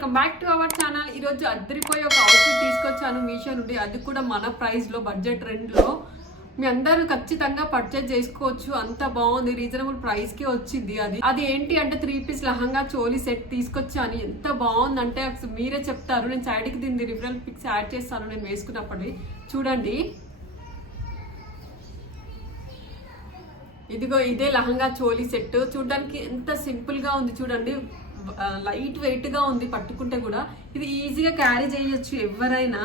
Welcome back to our channel. ఈరోజు అద్దరిపోయి ఒక అవుట్ఫిట్ తీసుకొచ్చాను మీషో నుండి. అది కూడా మన ప్రైస్లో బడ్జెట్ రెండ్లో మీ అందరూ ఖచ్చితంగా పర్చేజ్ చేసుకోవచ్చు. అంత బాగుంది రీజనబుల్ ప్రైస్కే వచ్చింది అది. అది ఏంటి అంటే three piece lehenga choli set తీసుకొచ్చాను. ఎంత బాగుందంటే అసలు మీరే చెప్తారు. నేను సైడ్కి దీన్ని రిఫరల్ పిక్స్ యాడ్ చేస్తాను. నేను వేసుకున్నప్పటి చూడండి. ఇదిగో ఇదే లహంగా చోలీ సెట్ చూడడానికి ఎంత సింపుల్గా ఉంది చూడండి. లైట్ వెయిట్గా ఉంది పట్టుకుంటే కూడా ఇది ఈజీగా క్యారీ చేయొచ్చు ఎవరైనా.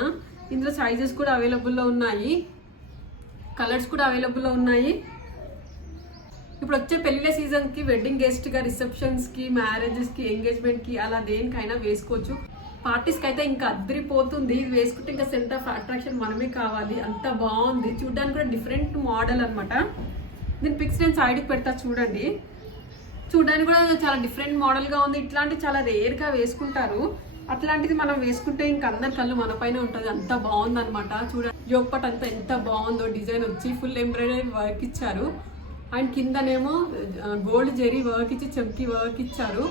ఇందులో సైజెస్ కూడా అవైలబుల్లో ఉన్నాయి. కలర్స్ కూడా అవైలబుల్లో ఉన్నాయి. ఇప్పుడు వచ్చే పెళ్ళిళ్ళ సీజన్కి వెడ్డింగ్ గెస్ట్గా రిసెప్షన్స్కి మ్యారేజెస్కి ఎంగేజ్మెంట్కి అలా దేనికైనా వేసుకోవచ్చు. పార్టీస్కి అయితే ఇంకా అద్దరిపోతుంది. ఇది వేసుకుంటే ఇంకా సెంటర్ ఆఫ్ అట్రాక్షన్ మనమే కావాలి. అంత బాగుంది. చూడడానికి కూడా డిఫరెంట్ మోడల్ అనమాట దీని పిక్స్ నేను సైడ్కి పెడతా చూడండి. చూడడానికి కూడా చాలా డిఫరెంట్ మోడల్గా ఉంది. ఇట్లాంటివి చాలా రేర్గా వేసుకుంటారు. అట్లాంటిది మనం వేసుకుంటే ఇంక అందరి కళ్ళు మన పైన ఉంటుంది. అంత బాగుంది అనమాట చూడండి యోగపట్ అంతా ఎంత బాగుందో డిజైన్ వచ్చి ఫుల్ ఎంబ్రాయిడరీ వర్క్ ఇచ్చారు. అండ్ కిందనేమో గోల్డ్ జెరీ వర్క్ ఇచ్చి చెంకి వర్క్ ఇచ్చారు.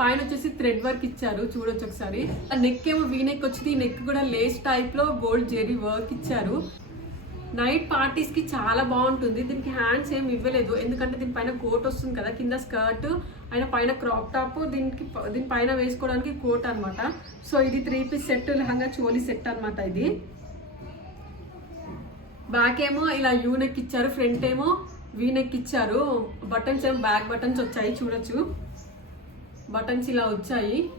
పైన వచ్చేసి థ్రెడ్ వర్క్ ఇచ్చారు. చూడొచ్చు ఒకసారి. నెక్ ఏమో వీ నెక్ వచ్చింది. ఈ నెక్ కూడా లేస్ టైప్లో గోల్డ్ జెరీ వర్క్ ఇచ్చారు. నైట్ పార్టీస్కి చాలా బాగుంటుంది. దీనికి హ్యాండ్స్ ఏమి ఇవ్వలేదు. ఎందుకంటే దీనిపైన కోట్ వస్తుంది కదా కింద స్కర్ట్ ఆయన పైన క్రాప్ టాప్ దీనికి దీని పైన వేసుకోవడానికి కోట్ అనమాట సో ఇది three piece set lehenga choli set అన్నమాట ఇది. బ్యాక్ ఏమో ఇలా యూ నెక్ ఇచ్చారు ఫ్రంట్ ఏమో వీ నెక్ ఇచ్చారు. బటన్స్ ఏమో బ్యాక్ బటన్స్ వచ్చాయి చూడొచ్చు. బటన్స్ ఇలా వచ్చాయి.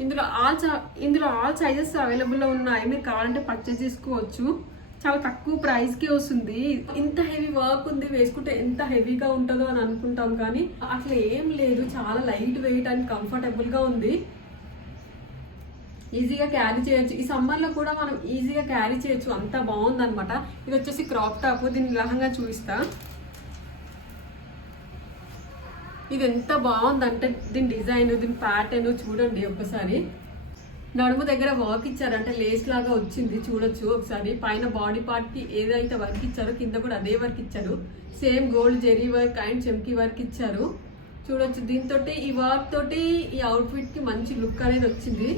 ఇందులో ఆల్ స- ఇందులో ఆల్ సైజెస్ అవైలబుల్లో ఉన్నాయి. మీరు కావాలంటే పర్చేస్ చేసుకోవచ్చు. చాలా తక్కువ ప్రైస్కి వస్తుంది. ఇంత హెవీ వర్క్ ఉంది వేసుకుంటే ఎంత హెవీగా ఉంటుందో అని అనుకుంటాం కానీ అట్లా ఏం లేదు. చాలా లైట్ వెయిట్ అండ్ కంఫర్టబుల్గా ఉంది. ఈజీగా క్యారీ చేయొచ్చు. ఈ సమ్మర్లో కూడా మనం ఈజీగా క్యారీ చేయొచ్చు. అంత బాగుందనమాట ఇది వచ్చేసి క్రాప్ టాప్ దీన్ని లహంగా చూపిస్తా. ఇది ఎంత బాగుందంటే దీని డిజైన్ దీని ప్యాటర్న్ చూడండి ఒక్కసారి. నడుము దగ్గర వర్క్ ఇచ్చారంటే లేస్ లాగా వచ్చింది చూడొచ్చు ఒకసారి. పైన బాడీ పార్ట్కి ఏదైతే వర్క్ ఇచ్చారో కింద కూడా అదే వర్క్ ఇచ్చారు. Same gold zari work and చెంకి work ఇచ్చారు. చూడొచ్చు. దీంతో ఈ వర్క్ తోటి ఈ అవుట్ఫిట్కి మంచి లుక్ అనేది వచ్చింది.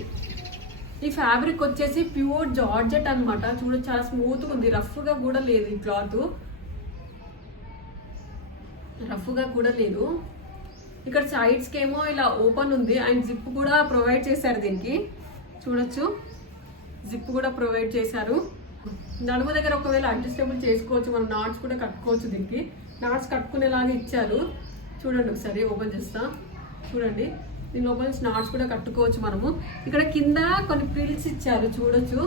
ఈ ఫ్యాబ్రిక్ వచ్చేసి ప్యూర్ జార్జెట్ అనమాట చూడొచ్చు. చాలా స్మూత్గా ఉంది. రఫ్గా కూడా లేదు ఈ క్లాత్ రఫ్గా కూడా లేదు. ఇక్కడ సైడ్స్కి ఏమో ఇలా ఓపెన్ ఉంది. అండ్ జిప్ కూడా ప్రొవైడ్ చేశారు దీనికి. చూడొచ్చు. జిప్ కూడా ప్రొవైడ్ చేశారు. నడుము దగ్గర ఒకవేళ అడ్జస్టబుల్ చేసుకోవచ్చు మనం నాట్స్ కూడా కట్టుకోవచ్చు దీనికి. నాట్స్ కట్టుకునేలాగా ఇచ్చారు. చూడండి ఒకసారి ఓపెన్ చేస్తా. చూడండి దీని లోపల నాట్స్ కూడా కట్టుకోవచ్చు మనము. ఇక్కడ కింద కొన్ని ప్రిల్స్ ఇచ్చారు చూడొచ్చు.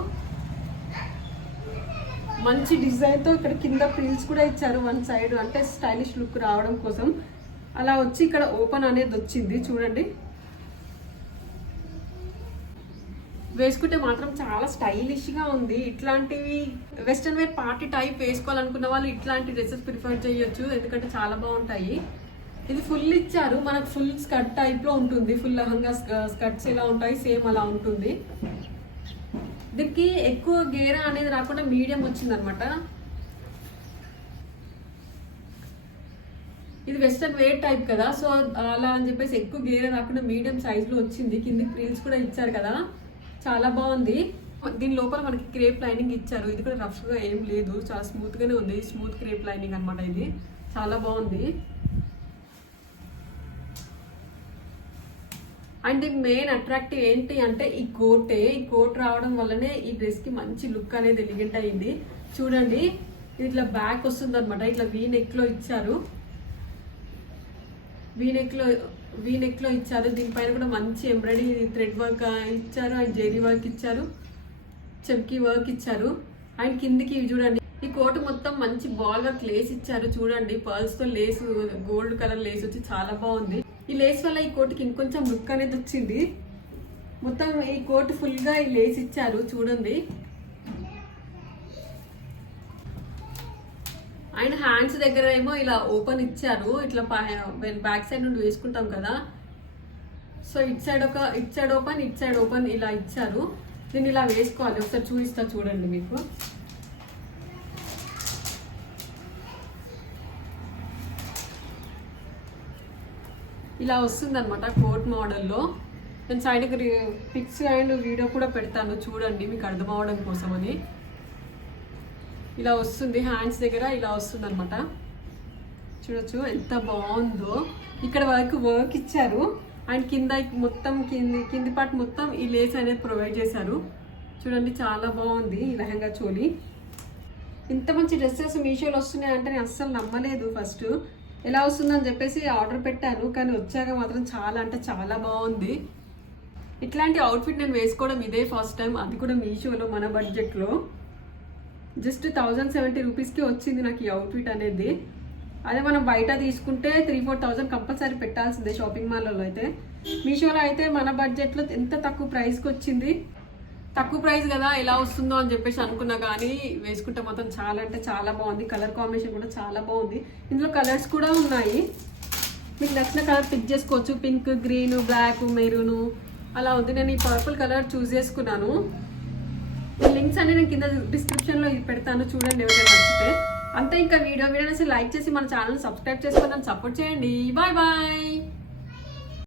మంచి డిజైన్తో ఇక్కడ కింద ప్రిల్స్ కూడా ఇచ్చారు వన్ సైడ్. అంటే స్టైలిష్ లుక్ రావడం కోసం. అలా వచ్చి ఇక్కడ ఓపెన్ అనేది వచ్చింది. చూడండి. వేసుకుంటే మాత్రం చాలా స్టైలిష్గా ఉంది. ఇట్లాంటివి వెస్ట్రన్ వేర్ పార్టీ టైప్ వేసుకోవాలనుకున్న వాళ్ళు ఇట్లాంటి డ్రెస్సెస్ ప్రిఫర్ చేయొచ్చు. ఎందుకంటే చాలా బాగుంటాయి. ఇది ఫుల్ ఇచ్చారు. మనకు ఫుల్ స్కర్ట్ టైప్లో ఉంటుంది. ఫుల్ లహంగా స్కర్ట్స్ ఎలా ఉంటాయి. సేమ్ అలా ఉంటుంది. దీనికి ఎక్కువ గేరా అనేది రాకుండా మీడియం వచ్చింది అనమాట ఇది వెస్టర్న్ వేర్ టైప్ కదా. సో అలా అని చెప్పేసి ఎక్కువ గేర రాకుండా మీడియం సైజ్లో వచ్చింది. కింది ప్రిల్స్ కూడా ఇచ్చారు కదా. చాలా బాగుంది. దీని లోపల మనకి క్రేప్ లైనింగ్ ఇచ్చారు. ఇది కూడా రఫ్గా ఏం లేదు. చాలా స్మూత్గానే ఉంది. స్మూత్ క్రేప్ లైనింగ్ అనమాట ఇది. చాలా బాగుంది. అండ్ మెయిన్ అట్రాక్టివ్ ఏంటి అంటే ఈ కోటే. ఈ కోట్ రావడం వల్లనే ఈ డ్రెస్కి మంచి లుక్ అనేది ఎలిగెంట్ అయింది చూడండి. ఇట్లా బ్యాక్ వస్తుంది అనమాట ఇట్లా వీ నెక్లో ఇచ్చారు. వీ నెక్లో వీ నెక్లో ఇచ్చారు. దీనిపైన కూడా మంచి ఎంబ్రాయిడరీ థ్రెడ్ వర్క్ ఇచ్చారు. అండ్ జెరీ వర్క్ ఇచ్చారు. చెమ్కి వర్క్ ఇచ్చారు. అండ్ కిందికి ఇవి చూడండి. ఈ కోట్ మొత్తం మంచి బాల్ వర్క్ లేస్ ఇచ్చారు. చూడండి. పర్ల్స్తో లేస్ గోల్డ్ కలర్ లేస్ వచ్చి చాలా బాగుంది. ఈ లేస్ వల్ల ఈ కోట్కి ఇంకొంచెం లుక్ అనేది వచ్చింది. మొత్తం ఈ కోట్ ఫుల్గా ఈ లేస్ ఇచ్చారు. చూడండి. అండ్ హ్యాండ్స్ దగ్గర ఏమో ఇలా ఓపెన్ ఇచ్చారు. ఇట్లా బ్యాక్ సైడ్ నుండి వేసుకుంటాం కదా. సో ఇట్ సైడ్ ఒక it side open it side open ఇలా ఇచ్చారు. దీన్ని ఇలా వేసుకోవాలి. ఒకసారి చూపిస్తా చూడండి మీకు. ఇలా వస్తుంది అనమాట కోట్ మోడల్లో. నేను సైడ్కి పిక్స్ అండ్ వీడియో కూడా పెడతాను. చూడండి మీకు అర్థం అవడం కోసమని. ఇలా వస్తుంది హ్యాండ్స్ దగ్గర ఇలా వస్తుంది అనమాట చూడొచ్చు ఎంత బాగుందో. ఇక్కడ వరకు వర్క్ ఇచ్చారు. అండ్ కింద మొత్తం కింది కింది పాటు మొత్తం ఈ లేస్ అనేది ప్రొవైడ్ చేశారు. చూడండి చాలా బాగుంది ఈ లెహంగా చోలి. ఇంత మంచి డ్రెస్సెస్ మీషోలో వస్తున్నాయి అంటే నేను అస్సలు నమ్మలేదు ఫస్ట్ ఎలా వస్తుందని చెప్పేసి ఆర్డర్ పెట్టాను కానీ వచ్చాక మాత్రం చాలా అంటే చాలా బాగుంది. ఇట్లాంటి అవుట్ఫిట్ నేను వేసుకోవడం ఇదే ఫస్ట్ టైం అది కూడా మీషోలో మన బడ్జెట్లో జస్ట్ థౌజండ్ సెవెంటీ రూపీస్కి వచ్చింది నాకు ఈ అవుట్ఫిట్ అనేది. అదే మనం బయట తీసుకుంటే త్రీ ఫోర్ థౌజండ్ కంపల్సరీ పెట్టాల్సిందే షాపింగ్ మాల్లో అయితే. మీషోలో అయితే మన బడ్జెట్లో ఎంత తక్కువ ప్రైస్కి వచ్చింది? తక్కువ ప్రైస్ కదా ఎలా వస్తుందో అని చెప్పేసి అనుకున్నా కానీ వేసుకుంటే మొత్తం చాలా అంటే చాలా బాగుంది. కలర్ కాంబినేషన్ కూడా చాలా బాగుంది. ఇందులో కలర్స్ కూడా ఉన్నాయి. మీకు నచ్చిన కలర్ పిక్ చేసుకోవచ్చు. పింక్ గ్రీన్ బ్లాక్ మెరూన్ అలా ఉంది. నేను ఈ పర్పుల్ కలర్ చూస్ చేసుకున్నాను. లింక్స్ అన్ని నేను కింద డిస్క్రిప్షన్లో పెడతాను. చూడండి ఎవరైనా నచ్చితే. అంతే ఇంకా వీడియో వీడియో లైక్ చేసి మన ఛానల్ సబ్స్క్రైబ్ చేసుకొని సపోర్ట్ చేయండి. Bye bye